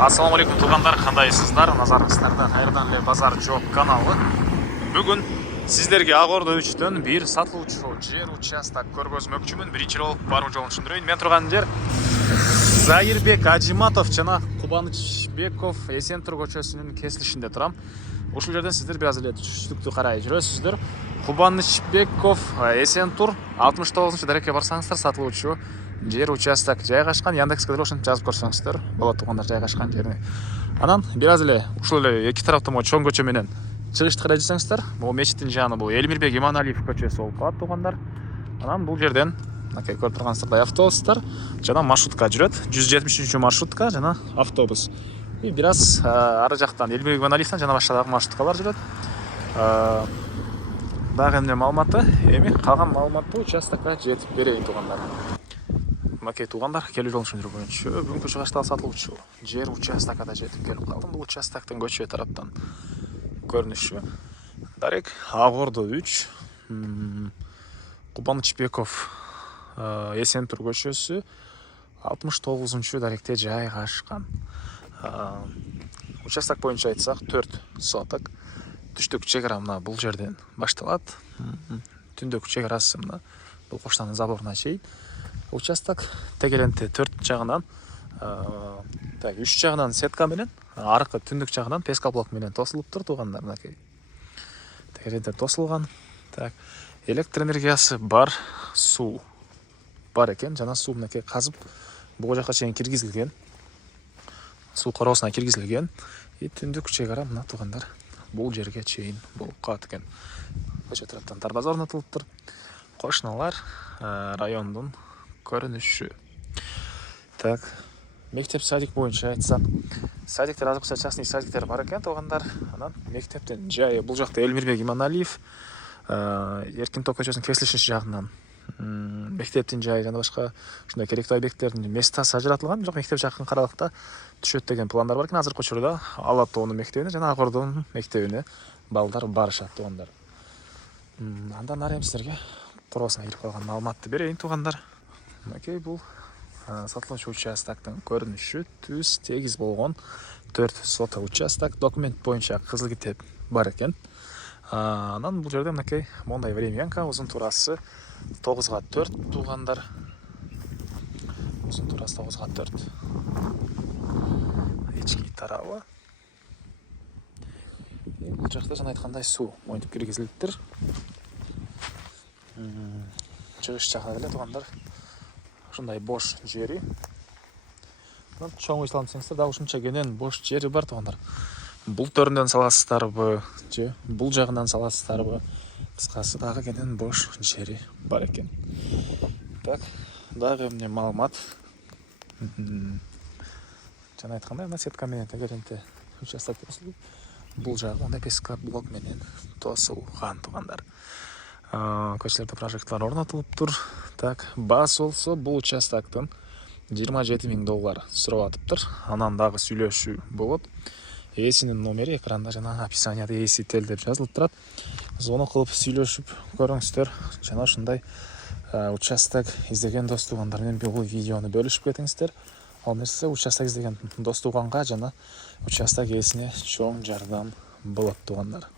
Ассаламу алейкум туғандар, қандайсыздар? Назарыңыздарда қайырдан эле базар жоқ каналы. Бүгін сіздерге Ағорда 3-төн бир сатылуучу жер участок көргөзмөкчүмүн. Биринчи болуп баруу жолун түшүндүрөйүн. Мен турган жер Заирбек Ажиматов жана Кубанычбеков Эсентур көчөсүнүн кесилишинде турам. Ушул жерден сиздер бир аз эле түштүктү карай жүрөсүздөр. Кубанычбеков Эсентур 69-дарекке барсаңыздар сатылуучу жер участок жайгашкан. Яндекске деле ошентип жазып көрсөңүздөр болот тугандар жайгашкан жерине. Анан бир аз эле ушул эле эки тараптан чоң көчө менен чыгышты карай жүрсөңүздөр, бул мечиттин жаны бул Элмирбек Иманалиев көчөсү болуп калат тугандар. Анан бул жерден мынакей көрүп тургансыздар автобустар жана маршрутка жүрөт. 173 маршрутка жана автобус. И бир аз ары жактан Элмирбек Иманалиевден жана башка дагы маршруткалар жүрөт. Дагы эмне маалыматы, эми калган маалыматты участокко жетип берейин тугандар. Мынакей тугандар, келүү жолун түшүндүрүү боюнча бүгүнкү чыгышта сатылуучу жер участокко да жетип келип калдым. Бул участоктун көчө тараптан көрүнүшү дарек Ағорда 3, Кубанычбеков Эсентур көчөсү 69-даректе жайгашкан. Участок боюнча айтсак 4 соток. Түштүк чегара мына бул жерден башталат. Түндүк чегарасы мына бул коштанын заборуна чейин. Участок тегеленте 4 жагынан, 3 жагынан сетка менен, аркы түндүк жагынан пескоблок менен тосулуп тур тугандар. Мынакей тегеленте тосулган. Так, электр энергиясы бар, суу бар экен, жана суу мынакей казып бул жака чейин киргизилген. Суу короосуна киргизилген. И түндүк чегара мына тугандар бул жерге чейин болуп калат экен. Көчө тараптан дарбаза орнотулуптур. Кошуналар райондун көрүнүшү. Так, мектеп садик боюнча айтсак, садиктер азыркыча частный садиктер бар экен тугандар. Анан мектептин жайы бул жакта Элмирбек Иманалиев Эркинток көчөсүнүн кесилиши жагынан мектептин жайы жана башка ушундай керектүү объекттердин местасы ажыратылган, бирок мектеп жакын каралыкта түшөт деген пландар бар экен. Азыркы учурда Ала тоонун мектебине жана Ағордонун мектебине балдар барышат тугандар. Андан ары эми силерге короосуна кирип калган маалыматты берейин тугандар. Мынакей бул сатылуучу участоктун көрүнүшү түз тегиз болгон 4 соток участок. Документ боюнча кызыл китеп бар экен. Анан бул жерде мынакей мондай времянка, узун турасы 9/4 тугандар. Узун турасы 9/4. Ички тарабы. Бул жакта жана айткандай суу моинтип киргизилиптир. Чыгыш жака деле тугандар ушундай бош жери. Чоң ислам десеңиздер дагы ушунча кенен бош жери бар тугандар. Бул төрүндөн саласыздарбы же бул жагынан саласыздарбы? Кыскасы дагы кенен бош жери бар экен. Так, дагы эмне маалымат? Жана айткандай мына сетка менен тегеленте участок тосулуп, бул жагында пескоблок менен тосулган тугандар. Көчөлөрдө прожекторлор орнотулуптур. Так, баасы болсо бул участоктун $27,000 сурап атыптыр. Анан дагы сүйлөшүү болот. Ээсинин номери экранда жана описанияда ээси тел деп жазылып турат. Звонок кылып сүйлөшүп көрүңүздөр. Жана ушундай участок издеген дос тугандар менен бул видеону бөлүшүп кетиңиздер. Ал нерсе участок издеген дос туганга жана участок ээсине чоң жардам болот тугандар.